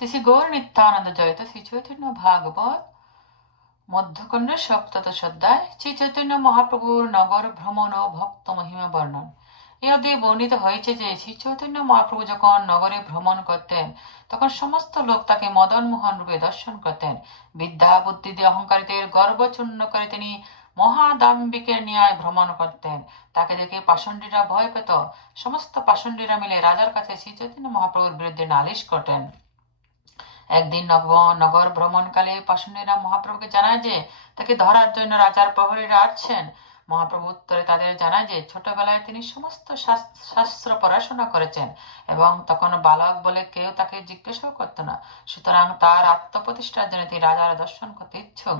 শ্রী শ্রী গৌর নিত্যানন্দ জয়িত শ্রী চৈতন্য ভাগবত মধ্যখণ্ড সপ্তদশ অধ্যায় শ্রী চৈতন্য মহাপ্রভুর নগর ভ্রমণ ও ভক্ত মহিমা বর্ণন। এ অধ্যায়ে বর্ণিত হয়েছে যে শ্রী চৈতন্য মহাপ্রভু যখন নগরে ভ্রমণ করতেন তখন সমস্ত লোক তাকে মদন মোহন রূপে দর্শন করতেন। বিদ্যা বুদ্ধি দিয়ে অহংকারীদের গর্ব চূর্ণ করে তিনি মহাদাম্বিকের ন্যায় ভ্রমণ করতেন। তাকে দেখে পাষণ্ডীরা ভয় পেত। সমস্ত পাষণ্ডীরা মিলে রাজার কাছে শ্রী চৈতন্য মহাপ্রভুর বিরুদ্ধে নালিশ করতেন। একদিন নগর ভ্রমণকালে পাষণ্ডীরা মহাপ্রভুকে জানায় যে তাকে ধরার জন্য রাজার প্রহরীরা আসছেন। মহাপ্রভু উত্তরে তাদের জানায় যে ছোটবেলায় তিনি সমস্ত শাস্ত্র পড়াশোনা করেছেন এবং তখন বালক বলে কেউ তাকে জিজ্ঞাসাও করত না। সুতরাং তার আত্মপ্রতিষ্ঠার জন্য তিনি রাজার দর্শন করতে ইচ্ছুক।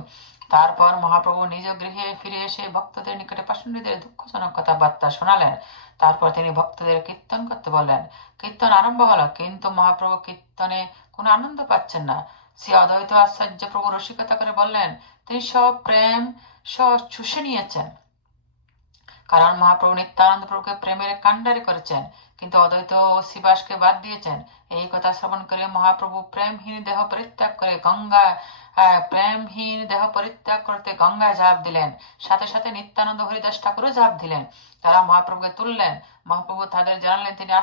তারপর মহাপ্রভু নিজ গৃহে ফিরে এসে ভক্তদের নিকটে পাষণ্ডীদের দুঃখজনক কথাবার্তা শোনালেন। তারপর তিনি ভক্তদের কীর্তন করতে বললেন। কীর্তন আরম্ভ হলো, কিন্তু মহাপ্রভু কীর্তনে কোনো আনন্দ পাচ্ছেন না। শ্রী অদ্বৈত আচার্য প্রভু রসিকতা করে বললেন তিনি সব প্রেম সব চুষে নিয়েছেন, কারণ মহাপ্রভু নিত্যানন্দ প্রভুকে প্রেমের কাণ্ডারি করেছেন কিন্তু অদ্বৈত ও শিবাসকে বাদ দিয়েছেন। এই কথা শ্রবণ করে মহাপ্রভু প্রেমহীন দেহ পরিত্যাগ করতে গঙ্গায় ঝাঁপ দিলেন। সাথে সাথে নিত্যানন্দ হরিদাস ঠাকুরও ঝাঁপ দিলেন। তারা মহাপ্রভুকে তুললেন। মহাপ্রভু তাদের জানালেন তিনি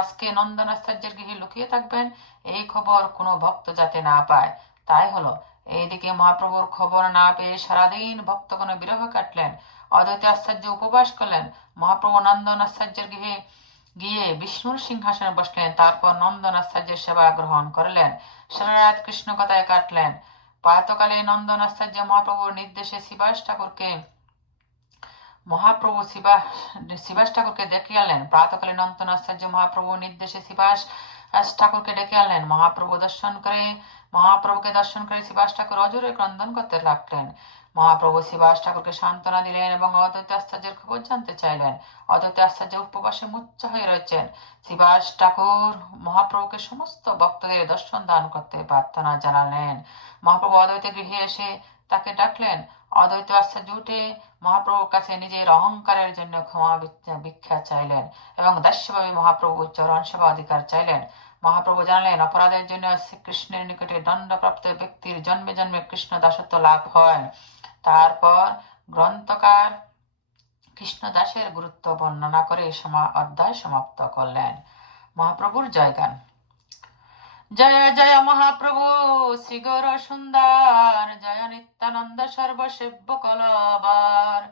আজকে নন্দন আচার্যের গৃহে লুকিয়ে থাকবেন, এই খবর কোনো ভক্ত যাতে না পায়। তাই হলো। এইদিকে মহাপ্রভুর খবর না পেয়ে সারাদিন ভক্তগণ বিরহ কাটলেন। অদ্বৈত আচার্য উপবাস করলেন। মহাপ্রভু নন্দন আচার্যের গৃহে গিয়ে বিষ্ণুর সিংহাসনে বসলেন। তারপর নন্দন আচার্যের সেবা গ্রহণ করলেন। সারা রাত কৃষ্ণ কথায় কাটলেন। প্রাতকালে নন্দন আচার্য মহাপ্রভুর নির্দেশে শিবাস ঠাকুরকে ডেকে আনলেন। প্রাতকালে নন্দন আচার্য মহাপ্রভুর নির্দেশে শিবাস ঠাকুরকে ডেকে আনলেন। মহাপ্রভুকে দর্শন করে শিবাস ঠাকুর অজরে ক্রন্দন করতে লাগলেন। মহাপ্রভু শিবাস ঠাকুরকে সান্ত্বনা দিলেন এবং অদ্বৈত আচার্যের খবর জানতে চাইলেন। অদ্বৈত আচার্য উপবাসে মূর্ছা হয়ে রয়েছেন। শিবাস ঠাকুর মহাপ্রভুকে সমস্ত ভক্তদের দর্শন দান করতে প্রার্থনা জানালেন। মহাপ্রভু অদ্বৈত গৃহে এসে তাকে ডাকলেন। অদ্বৈত আচার্য উঠে মহাপ্রভুর কাছে নিজের অহংকারের জন্য ক্ষমা ভিক্ষা চাইলেন এবং দাস্যভাবে মহাপ্রভুর চরণ সেবা অধিকার চাইলেন। মহাপ্রভু জানালেন অপরাধের জন্য শ্রীকৃষ্ণের নিকটে দণ্ডপ্রাপ্ত ব্যক্তির জন্মে জন্মে কৃষ্ণ দাসত্ব লাভ হয়। তারপর গ্রন্থকার কৃষ্ণ দাসের গুরুত্ব বর্ণনা করে অধ্যায় সমাপ্ত করলেন। মহাপ্রভুর জয়গান। জয় জয় মহাপ্রভু শ্রী গৌর সুন্দর, জয় নিত্যানন্দ সর্বসেব্য কলবার।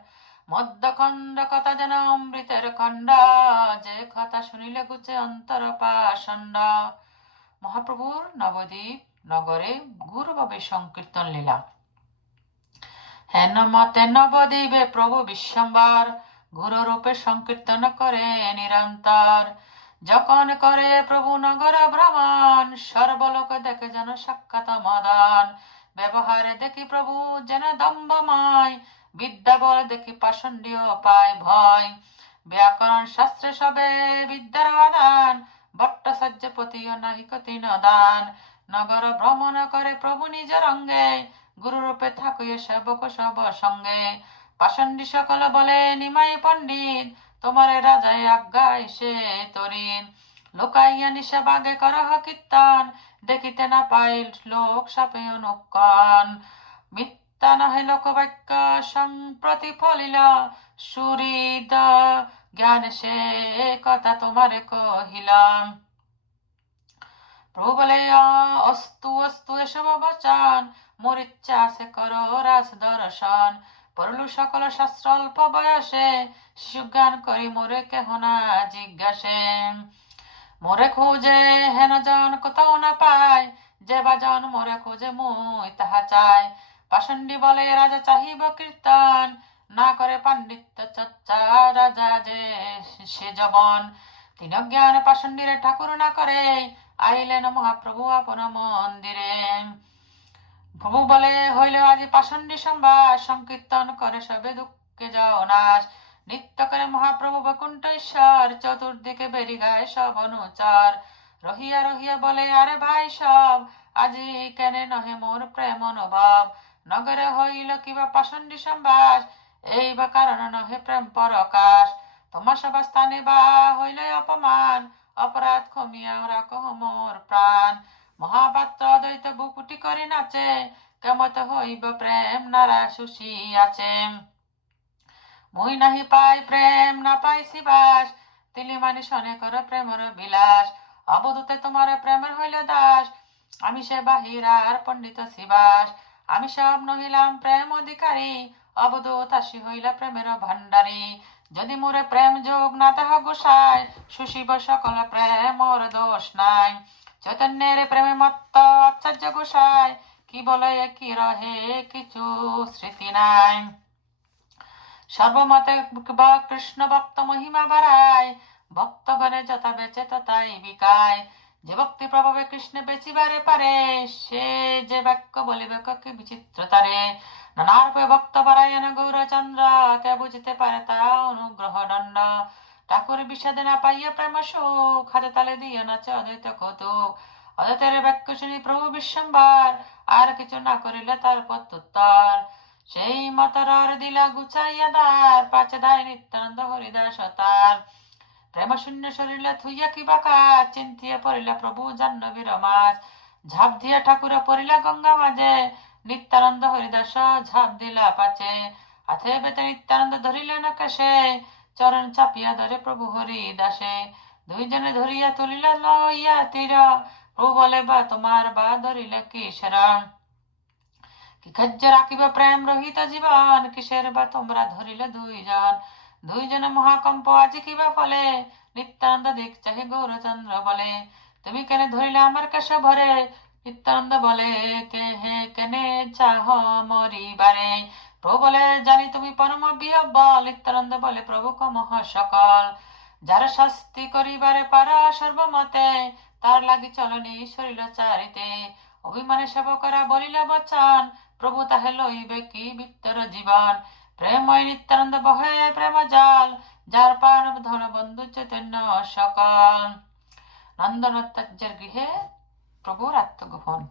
মধ্যখণ্ড কথা যেন অমৃতের খণ্ড, যে কথা শুনিলে গুছে অন্তর পাষণ্ড। মহাপ্রভুর নবদ্বীপ নগরে গুরুভাবে সংকীর্তন লীলা। হেন মতে নবদ্বীপে প্রভু বিশ্বম্বর, গুরু রূপে সংকীর্তন করে নিরন্তর। যখন করে প্রভু নগর ভ্রমণ, সর্বলোক দেখে যেন সাক্ষাৎ মদন। ব্যবহারে দেখি প্রভু যেন দম্ভময়, বিদ্যা বল দেখি পাষণ্ডীয় পায় ভয়। ব্যাকরণ শাস্ত্রে সবে বিদ্যার আদান, ভট্টাচার্য পতিও নাহিক তিন দান। নগর ভ্রমণ করে প্রভু নিজ রঙ্গে, গুরুরূপে থাকিয়ে সেবক সব সঙ্গে। পাষণ্ডী সকল বলে নিমাই পণ্ডিত, তোমারে রাজায় আজ্ঞায় সে তরিন। লোকাইয়া নিশা বাগে করহ কীর্তন, দেখিতে না পাই লোক সাপে অনুক্ষণ। মিথ্যা নহে লোকবাক্য সম্প্রতিফলিল, সুহৃদ জ্ঞান সে কথা তোমারে কহিলাম। প্রভু বলে অস্তু অস্তু এসব বচন, মোর ইচ্ছা আছে করো রাজ দর্শন। পড়লু সকল শাস্ত্র অল্প বয়সে, শিশুজ্ঞান করি মোরে কেহ না জিজ্ঞাসে। মোরে খোঁজে হেন জন কোথাও না পায়, যে বাজন মোরে খোঁজে মুই তাহা চাই। পাষণ্ডী বলে রাজা চাহিব কীর্তন, না করে পাণ্ডিত্য চর্চা রাজা যে সে জবন। তিন জ্ঞান পাষণ্ডীরে ঠাকুর না করে, আইলেন মহাপ্রভু আপন মন্দিরে। প্রভু বলে হইল আজি পাষণ্ডী সম্ভাস, সংকীর্তন করে সবে দুঃখে যাও নাশ। নৃত্য করে মহাপ্রভু বৈকুণ্ঠ ঈশ্বর, চতুর্দিকে বেরি গায় সব অনুচার। রহিয়া রহিয়া বলে আরে ভাই সব, আজি কেনে নহে মোর প্রেম অনুভব। নগরে হইল কিবা পাষণ্ডী সম্ভাস, এই বা কারণ নহে প্রেম পরকাশ। তোমার সভা স্থানে বা হইলে অপমান, অপরাধ ক্ষমিয়া রাখো মোর প্রাণ। মহাপাত্র অদ্বৈত বুকুটি করে নাচে, কেমত হইব প্রেম নারা সুশী আছে। মুই নাহি পাই প্রেম না পাই শিবাস, তিলি মানি শনে কর প্রেমর বিলাস। অবধূতে তোমার প্রেমের হইল দাস, আমি সে বাহিরার পণ্ডিত শিবাস। আমি সব নহিলাম প্রেম অধিকারী, অবধূত আসি হইলা প্রেমের ভান্ডারী। যদি মোরে প্রেম যোগ না দেহ গোসাই, সুশিব সকল প্রেম ওর দোষ নাই। চৈতন্যের প্রেমে মত্ত আচার্য গোসাই, কি বলে কি রহে কিছু স্মৃতি নাই। সর্বমতে বা কৃষ্ণ ভক্ত মহিমা বাড়ায়, ভক্তগণে যথা বেচে তথাই বিকায়। যে ভক্তি প্রভাবে কৃষ্ণ বেচিবারে পারে, সে যে বাক্য বলিবে কি বিচিত্র তারে। নানারূপে ভক্ত বাড়ায়ন গৌরচন্দ্র, কে বুঝিতে পারে তা অনুগ্রহ দণ্ড। ঠাকুর বিষাদে না পাইয়া প্রেম সুখ, হাতে তালে দিয়ে নাচে অদ্বৈত কৌতুক। অদ্বৈতের বাক্য শুনি প্রভু বিশ্বম্বর, আর কিছু না করিলে তার প্রত্যুত্তর। সেই মাতার দিলা গুছাইয়া দ্বার, পাচে ধায় নিত্যানন্দ হরিদাস তার। প্রেম শূন্য শরীরে থুইয়া কি বাঁকা, চিন্তিয়া পড়িলা প্রভু জাহ্নবীর মাঝ। ঝাঁপ দিয়া ঠাকুর পড়িলা গঙ্গা মাঝে, নিত্যানন্দ হরিদাস ঝাঁপ দিলা পাচে। হাতে বেতে নিত্যানন্দ ধরিলেন কেশে, চরণ চাপিয়া ধরে প্রভু হরিদাসে। দুইজনে ধরিয়া তুলিলা লইয়া তীর, প্রভু বলে বা তোমার বা ধরিলে কিসের। কি কার্য রাখিব প্রেম রহিত জীবন, কিসের বা তোমরা ধরিলে দুইজন। দুইজনে মহাকম্প আজি কিবা ফলে, নিত্যানন্দ দিক চাহে গৌরচন্দ্র বলে। তুমি কেনে ধরিলে আমার কেশ ভরে, নিত্যানন্দ বলে কে হে কেনে চাহ মরিবারে। প্রভু বলে জানি তুমি পরম বিহব্বল, নিত্যানন্দ বলে প্রভু কমহ সকল। যারা শাস্তি করিবারে পারা সর্বমতে, তার লাগি চলনি শরীর চারিতে। অভিমানে সেবকরা বলিলা বচন, প্রভু তাহে লইবে কি বিত্তর জীবন। প্রেময় নিত্যানন্দ বহে প্রেম জল, যার পার ধন বন্ধু চৈতন্য সকল। নন্দনাত্মার্যের গৃহে প্রভুর আত্মগোপন।